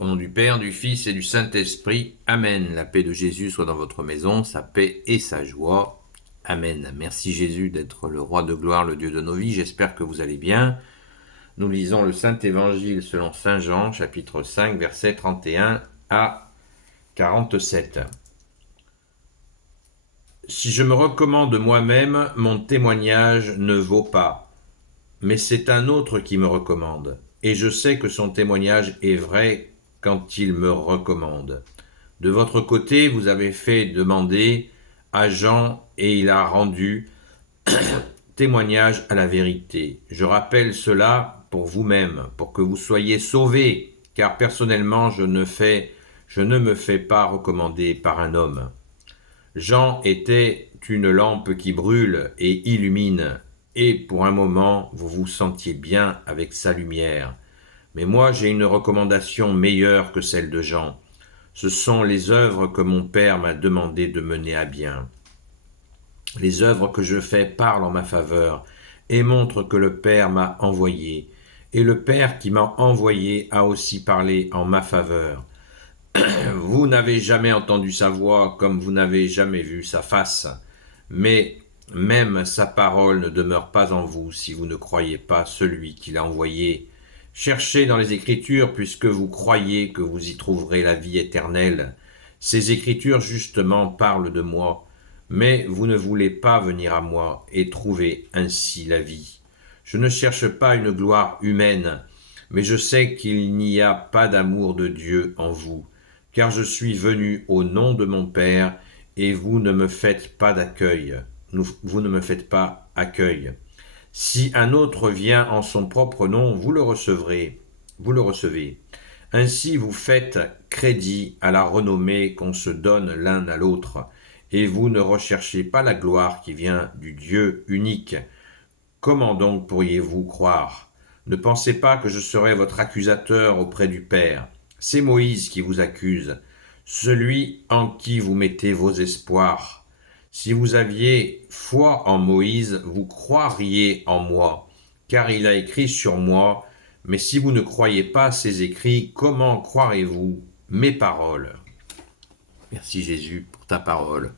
Au nom du Père, du Fils et du Saint-Esprit. Amen. La paix de Jésus soit dans votre maison, sa paix et sa joie. Amen. Merci Jésus d'être le roi de gloire, le Dieu de nos vies. J'espère que vous allez bien. Nous lisons le Saint-Évangile selon Saint Jean, chapitre 5, versets 31 à 47. Si je me recommande moi-même, mon témoignage ne vaut pas. Mais c'est un autre qui me recommande. Et je sais que son témoignage est vrai quand il me recommande. De votre côté, vous avez fait demander à Jean et il a rendu témoignage à la vérité. Je rappelle cela pour vous-même, pour que vous soyez sauvés, car personnellement, je ne me fais pas recommander par un homme. Jean était une lampe qui brûle et illumine, et pour un moment, vous vous sentiez bien avec sa lumière. Mais moi, j'ai une recommandation meilleure que celle de Jean. Ce sont les œuvres que mon Père m'a demandé de mener à bien. Les œuvres que je fais parlent en ma faveur et montrent que le Père m'a envoyé. Et le Père qui m'a envoyé a aussi parlé en ma faveur. Vous n'avez jamais entendu sa voix comme vous n'avez jamais vu sa face. Mais même sa parole ne demeure pas en vous si vous ne croyez pas celui qui l'a envoyé. Cherchez dans les Écritures puisque vous croyez que vous y trouverez la vie éternelle. Ces Écritures justement parlent de moi, mais vous ne voulez pas venir à moi et trouver ainsi la vie. Je ne cherche pas une gloire humaine, mais je sais qu'il n'y a pas d'amour de Dieu en vous, car je suis venu au nom de mon Père et vous ne me faites pas d'accueil. Vous ne me faites pas accueil. Si un autre vient en son propre nom, vous le recevez. Ainsi vous faites crédit à la renommée qu'on se donne l'un à l'autre, et vous ne recherchez pas la gloire qui vient du Dieu unique. Comment donc pourriez-vous croire? Ne pensez pas que je serai votre accusateur auprès du Père. C'est Moïse qui vous accuse, celui en qui vous mettez vos espoirs. Si vous aviez foi en Moïse, vous croiriez en moi, car il a écrit sur moi. Mais si vous ne croyez pas ces écrits, comment croirez-vous mes paroles? Merci Jésus pour ta parole.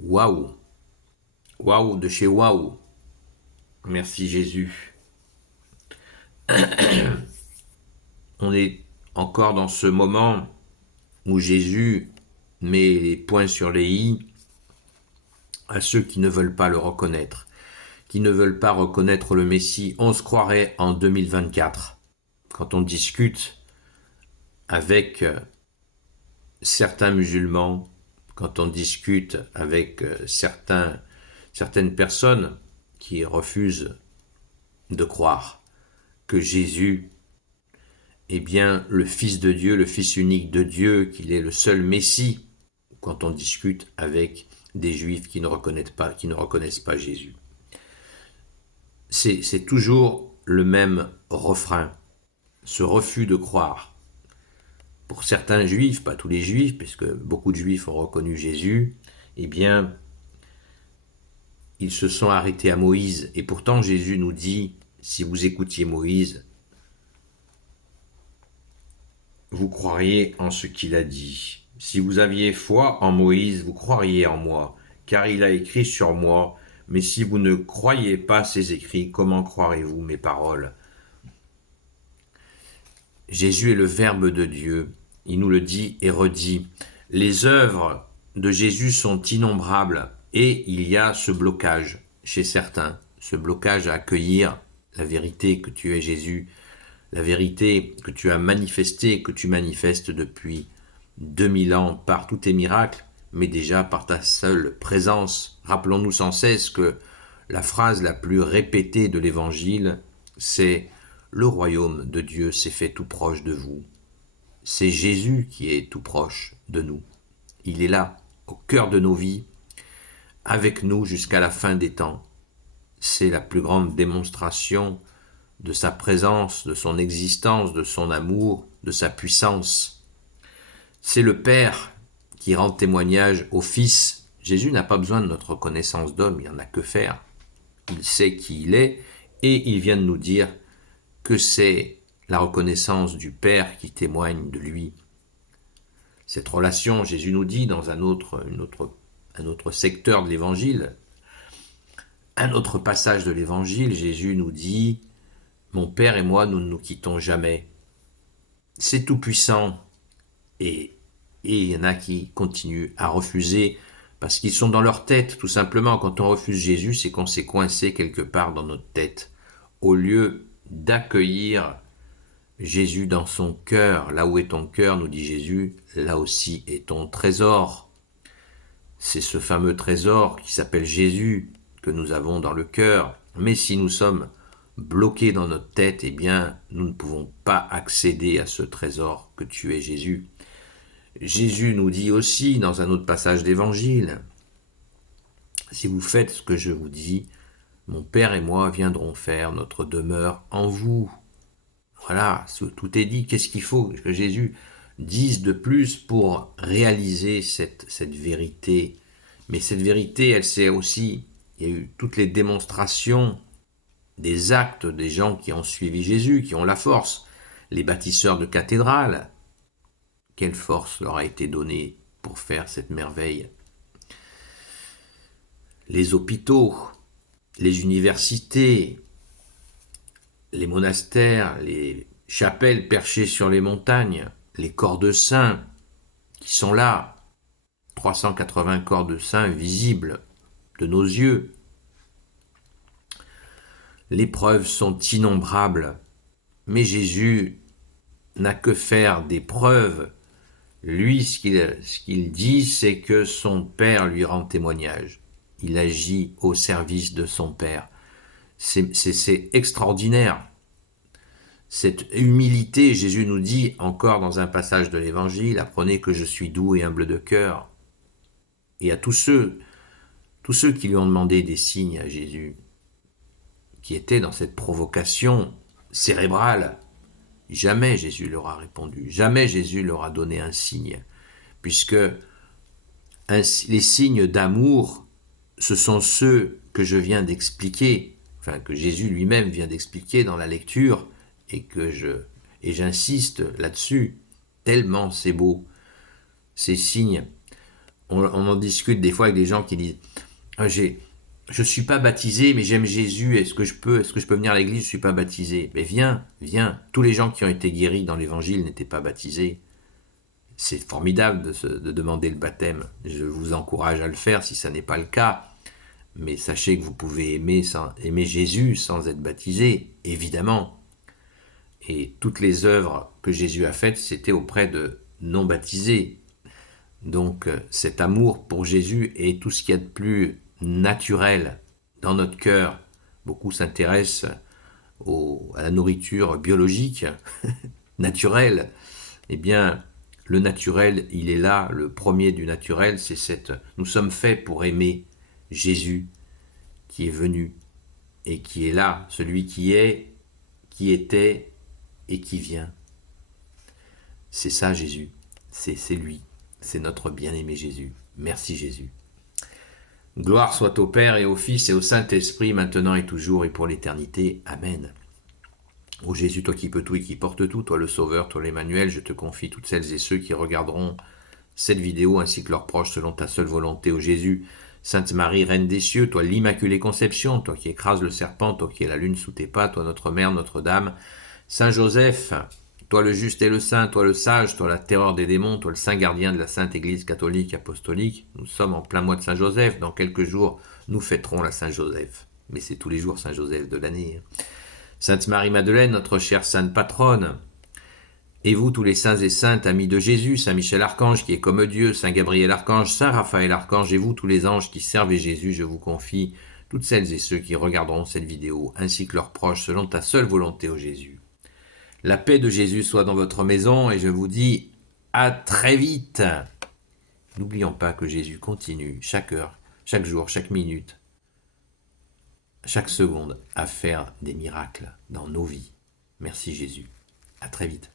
Waouh! Waouh de chez waouh! Merci Jésus. On est encore dans ce moment où Jésus met les points sur les i à ceux qui ne veulent pas le reconnaître, qui ne veulent pas reconnaître le Messie. On se croirait en 2024 quand on discute avec certains musulmans, quand on discute avec certaines personnes qui refusent de croire que Jésus est bien le Fils de Dieu, le Fils unique de Dieu, qu'il est le seul Messie, quand on discute avec des Juifs qui ne reconnaissent pas Jésus. C'est toujours le même refrain, ce refus de croire. Pour certains Juifs, pas tous les Juifs, puisque beaucoup de Juifs ont reconnu Jésus, eh bien, ils se sont arrêtés à Moïse. Et pourtant, Jésus nous dit, si vous écoutiez Moïse, vous croiriez en ce qu'il a dit. Si vous aviez foi en Moïse, vous croiriez en moi, car il a écrit sur moi. Mais si vous ne croyez pas ces écrits, comment croirez-vous mes paroles? Jésus est le Verbe de Dieu. Il nous le dit et redit. Les œuvres de Jésus sont innombrables et il y a ce blocage chez certains, ce blocage à accueillir la vérité que tu es Jésus, la vérité que tu as manifestée, que tu manifestes depuis 2000 ans par tous tes miracles, mais déjà par ta seule présence. Rappelons-nous sans cesse que la phrase la plus répétée de l'Évangile, c'est « Le royaume de Dieu s'est fait tout proche de vous ». C'est Jésus qui est tout proche de nous. Il est là, au cœur de nos vies, avec nous jusqu'à la fin des temps. C'est la plus grande démonstration de sa présence, de son existence, de son amour, de sa puissance. C'est le Père qui rend témoignage au Fils. Jésus n'a pas besoin de notre connaissance d'homme, il n'en a que faire. Il sait qui il est et il vient de nous dire que c'est la reconnaissance du Père qui témoigne de lui. Cette relation, Jésus nous dit dans un autre secteur de l'Évangile, un autre passage de l'Évangile, Jésus nous dit « Mon Père et moi, nous ne nous quittons jamais ». C'est tout puissant. Et il y en a qui continuent à refuser parce qu'ils sont dans leur tête, tout simplement. Quand on refuse Jésus, c'est qu'on s'est coincé quelque part dans notre tête. Au lieu d'accueillir Jésus dans son cœur, là où est ton cœur, nous dit Jésus, là aussi est ton trésor. C'est ce fameux trésor qui s'appelle Jésus que nous avons dans le cœur. Mais si nous sommes bloqués dans notre tête, eh bien, nous ne pouvons pas accéder à ce trésor que tu es Jésus. Jésus nous dit aussi dans un autre passage d'évangile, si vous faites ce que je vous dis, mon Père et moi viendrons faire notre demeure en vous. Voilà, tout est dit. Qu'est-ce qu'il faut que Jésus dise de plus pour réaliser cette vérité? Mais cette vérité, elle s'est aussi, il y a eu toutes les démonstrations des actes des gens qui ont suivi Jésus, qui ont la force. Les bâtisseurs de cathédrales, quelle force leur a été donnée pour faire cette merveille? Les hôpitaux, les universités, les monastères, les chapelles perchées sur les montagnes, les corps de saints qui sont là, 380 corps de saints visibles de nos yeux. Les preuves sont innombrables, mais Jésus n'a que faire des preuves. Lui, ce qu'il dit, c'est que son Père lui rend témoignage. Il agit au service de son Père. C'est extraordinaire. Cette humilité, Jésus nous dit encore dans un passage de l'Évangile, « Apprenez que je suis doux et humble de cœur ». Et à tous ceux qui lui ont demandé des signes à Jésus, qui étaient dans cette provocation cérébrale, jamais Jésus leur a répondu, jamais Jésus leur a donné un signe, puisque les signes d'amour, ce sont ceux que je viens d'expliquer, enfin que Jésus lui-même vient d'expliquer dans la lecture, et j'insiste là-dessus, tellement c'est beau, ces signes. On en discute des fois avec des gens qui disent je suis pas baptisé, mais j'aime Jésus. Est-ce que je peux venir à l'église? Je suis pas baptisé. Mais viens. Tous les gens qui ont été guéris dans l'évangile n'étaient pas baptisés. C'est formidable de demander le baptême. Je vous encourage à le faire si ça n'est pas le cas. Mais sachez que vous pouvez aimer Jésus sans être baptisé, évidemment. Et toutes les œuvres que Jésus a faites, c'était auprès de non baptisés. Donc cet amour pour Jésus est tout ce qu'il y a de plus naturel dans notre cœur. Beaucoup s'intéressent à la nourriture biologique, naturelle. Eh bien, le naturel, il est là. Le premier du naturel, c'est nous sommes faits pour aimer Jésus qui est venu et qui est là, celui qui est, qui était et qui vient. C'est ça Jésus, c'est lui, c'est notre bien-aimé Jésus. Merci Jésus. Gloire soit au Père et au Fils et au Saint-Esprit, maintenant et toujours et pour l'éternité. Amen. Ô Jésus, toi qui peux tout et qui portes tout, toi le Sauveur, toi l'Emmanuel, je te confie toutes celles et ceux qui regarderont cette vidéo ainsi que leurs proches selon ta seule volonté. Ô Jésus, Sainte Marie, Reine des cieux, toi l'Immaculée Conception, toi qui écrases le serpent, toi qui es la lune sous tes pas, toi notre Mère, Notre-Dame, Saint Joseph, toi le juste et le saint, toi le sage, toi la terreur des démons, toi le saint gardien de la Sainte Église catholique apostolique. Nous sommes en plein mois de Saint Joseph. Dans quelques jours, nous fêterons la Saint Joseph. Mais c'est tous les jours Saint Joseph de l'année. Sainte Marie-Madeleine, notre chère sainte patronne. Et vous, tous les saints et saintes, amis de Jésus, Saint Michel Archange qui est comme Dieu, Saint Gabriel Archange, Saint Raphaël Archange, et vous, tous les anges qui servez Jésus, je vous confie toutes celles et ceux qui regarderont cette vidéo, ainsi que leurs proches, selon ta seule volonté, ô Jésus. La paix de Jésus soit dans votre maison et je vous dis à très vite. N'oublions pas que Jésus continue chaque heure, chaque jour, chaque minute, chaque seconde à faire des miracles dans nos vies. Merci Jésus. À très vite.